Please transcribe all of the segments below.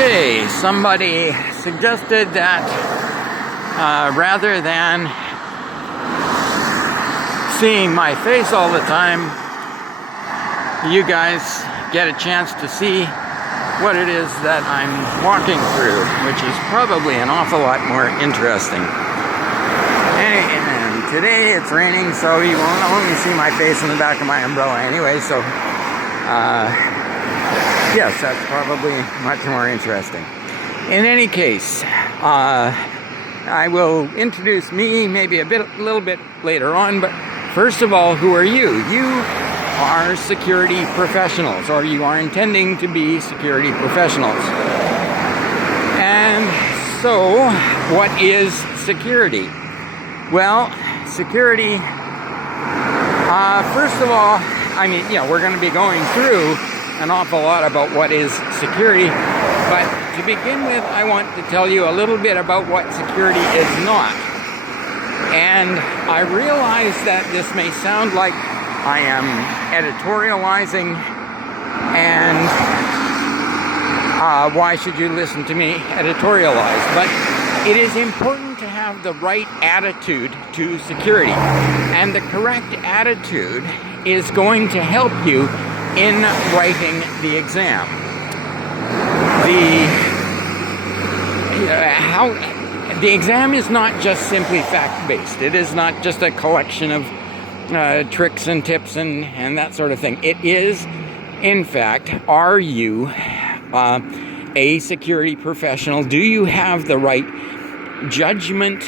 Okay, somebody suggested that rather than seeing my face all the time, you guys get a chance to see what it is that I'm walking through, which is probably an awful lot more interesting. And today it's raining, so you won't only see my face in the back of my umbrella anyway, so yes, that's probably much more interesting. In any case, I will introduce me maybe a little bit later on, but first of all, who are you? You are security professionals, or you are intending to be security professionals. And so, what is security? Well, security, first of all, I mean, we're going to be going through an awful lot about what is security, but to begin with, I want to tell you a little bit about what security is not. And I realize that this may sound like I am editorializing, and why should you listen to me editorialize? But it is important to have the right attitude to security, and the correct attitude is going to help you in writing the exam. The exam is not just simply fact-based. It is not just a collection of tricks and tips and that sort of thing. It is, in fact, are you a security professional? Do you have the right judgment?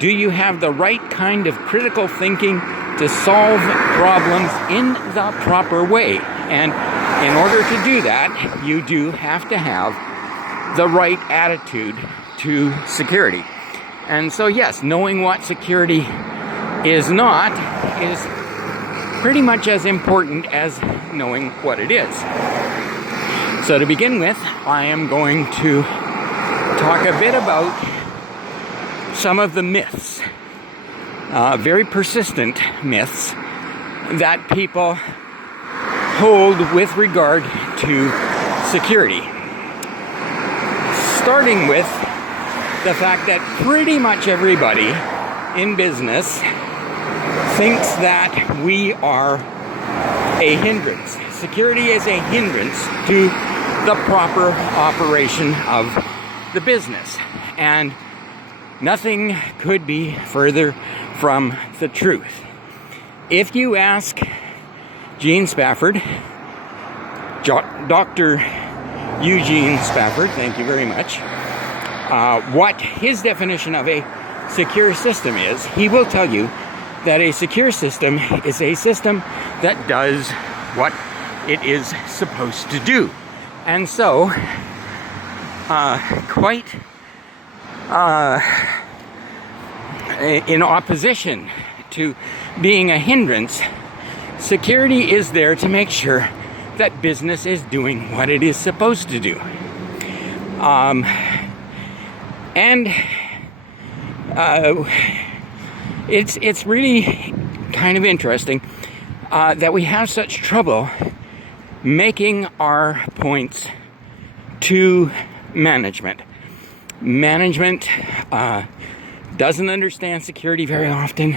Do you have the right kind of critical thinking to solve problems in the proper way? And in order to do that, you do have to have the right attitude to security. And so, yes, knowing what security is not is pretty much as important as knowing what it is. So to begin with, I am going to talk a bit about some of the myths, very persistent myths that people hold with regard to security. Starting with the fact that pretty much everybody in business thinks that we are a hindrance. Security is a hindrance to the proper operation of the business. And nothing could be further from the truth. If you ask Gene Spafford, Dr. Eugene Spafford, thank you very much, what his definition of a secure system is, he will tell you that a secure system is a system that does what it is supposed to do. And so, quite in opposition to being a hindrance, security is there to make sure that business is doing what it is supposed to do. It's really kind of interesting that we have such trouble making our points to management. Management doesn't understand security very often,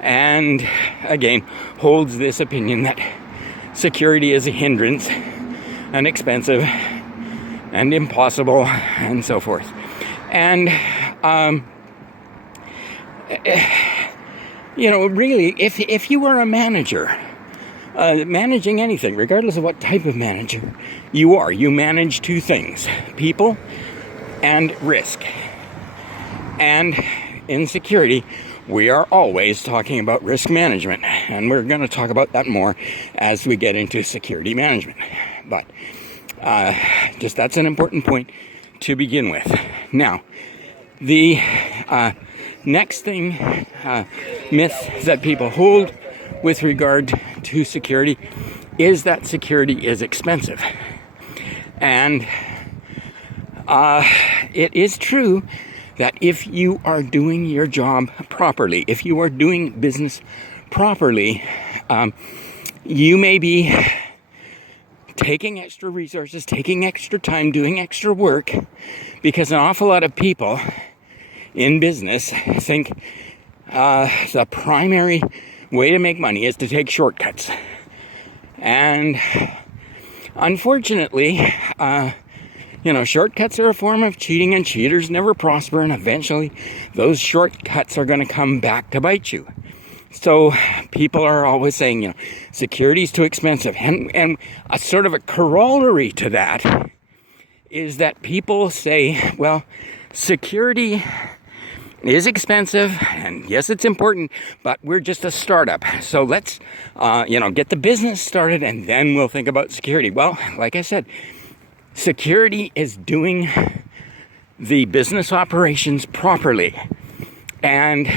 and again holds this opinion that security is a hindrance and expensive and impossible and so forth. And really, if you were a manager, managing anything, regardless of what type of manager you are, you manage two things: people and risk. And in security, we are always talking about risk management, and we're going to talk about that more as we get into security management. But just that's an important point to begin with. Now, the next thing, myth that people hold with regard to security is that security is expensive. And it is true that if you are doing your job properly, if you are doing business properly, you may be taking extra resources, taking extra time, doing extra work, because an awful lot of people in business think the primary way to make money is to take shortcuts. And unfortunately, shortcuts are a form of cheating, and cheaters never prosper, and eventually those shortcuts are going to come back to bite you. So people are always saying, security is too expensive. And a sort of a corollary to that is that people say, well, security is expensive, and yes, it's important, but we're just a startup. So let's, get the business started, and then we'll think about security. Well, like I said, security is doing the business operations properly. And,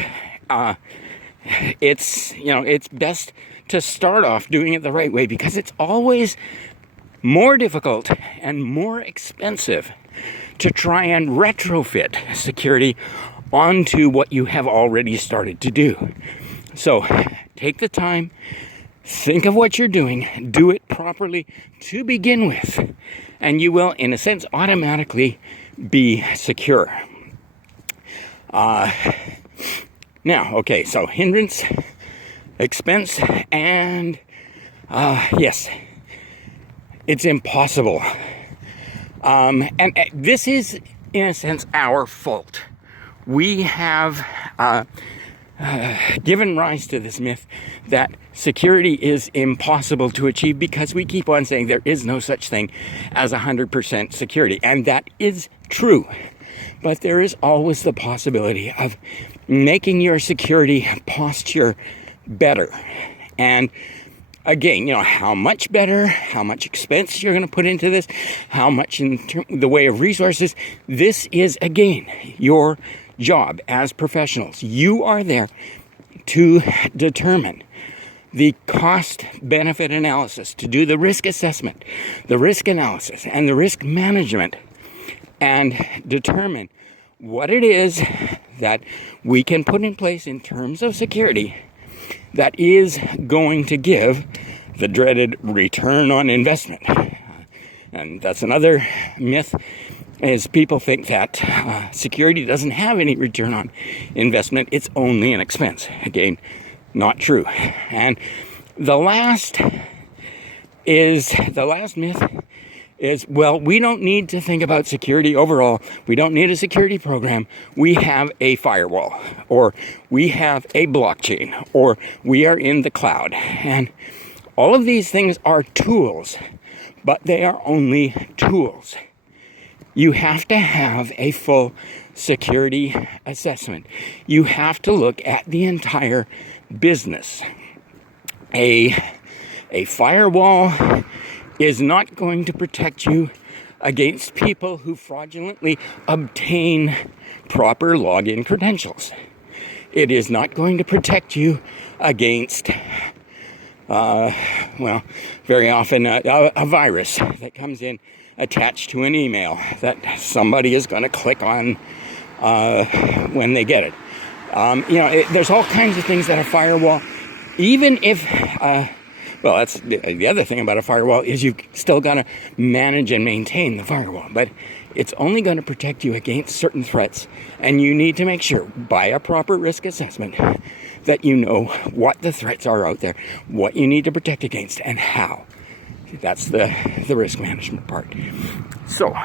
it's best to start off doing it the right way, because it's always more difficult and more expensive to try and retrofit security onto what you have already started to do. So take the time, think of what you're doing, do it properly to begin with, and you will, in a sense, automatically be secure. Now, okay, so hindrance, expense, and yes, it's impossible. And this is, in a sense, our fault. We have given rise to this myth that security is impossible to achieve, because we keep on saying there is no such thing as 100% security. And that is true. But there is always the possibility of making your security posture better. And again, how much better, how much expense you're going to put into this, how much in the way of resources, this is, again, your job as professionals. You are there to determine the cost-benefit analysis, to do the risk assessment, the risk analysis, and the risk management, and determine what it is that we can put in place in terms of security that is going to give the dreaded return on investment. And that's another myth, is people think that security doesn't have any return on investment. It's only an expense. Again, not true. And the last myth is, well, we don't need to think about security overall. We don't need a security program. We have a firewall, or we have a blockchain, or we are in the cloud. And all of these things are tools, but they are only tools. You have to have a full security assessment. You have to look at the entire business. A firewall is not going to protect you against people who fraudulently obtain proper login credentials. It is not going to protect you against, very often a virus that comes in attached to an email that somebody is going to click on when they get it. There's all kinds of things that a firewall, even if... that's the other thing about a firewall, is you've still got to manage and maintain the firewall. But it's only going to protect you against certain threats. And you need to make sure, by a proper risk assessment, that you know what the threats are out there, what you need to protect against, and how. That's the risk management part. So,